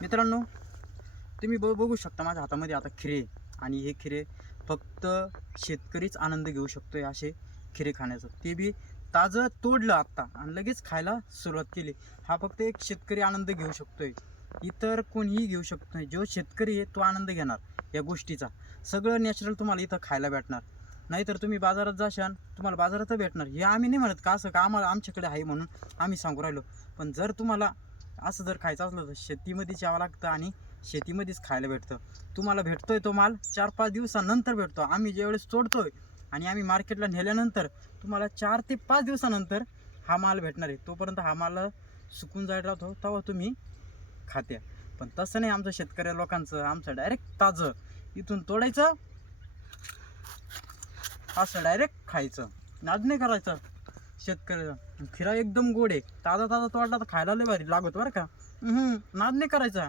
मित्रांनो, तुम्ही बघू शकता माझ्या हातामध्ये आता खिरे, आणि हे खिरे फक्त शेतकरीच आनंद घेऊ शकतोय असे खिरे खाण्याचं, ते बी ताजं तोडलं आत्ता आणि लगेच खायला सुरुवात केली. हा फक्त एक शेतकरी आनंद घेऊ शकतोय, इतर कोणीही घेऊ शकत नाही. जो शेतकरी आहे तो आनंद घेणार या गोष्टीचा. सगळं नॅचरल तुम्हाला इथं खायला भेटणार. नाहीतर तुम्ही बाजारात जाशाल, तुम्हाला बाजारात भेटणार. हे आम्ही नाही म्हणत का असं का आम्हाला आमच्याकडे आहे म्हणून आम्ही सांगू राहिलो. पण जर तुम्हाला असं जर खायचं असलं तर शेतीमध्येच यावं लागतं आणि शेतीमध्येच खायला भेटतं. तुम्हाला भेटतोय तो माल 4-5 दिवसानंतर भेटतो. आम्ही ज्यावेळेस तोडतोय आणि आम्ही मार्केटला नेल्यानंतर तुम्हाला 4 ते 5 दिवसानंतर हा माल भेटणार आहे. तोपर्यंत हा माल सुकून जायला राहतो, तेव्हा तुम्ही खात्या. पण तसं नाही आमचं शेतकरी लोकांचं. आमचं डायरेक्ट ताजं इथून तोडायचं, असं डायरेक्ट खायचं, नाद नाही करायचं शेतकऱ्याचा. खिरा एकदम गोड आहे, ताजा ताजा तोडला तर खायला लय भारी लागत बरं का. नाद नाही करायचा.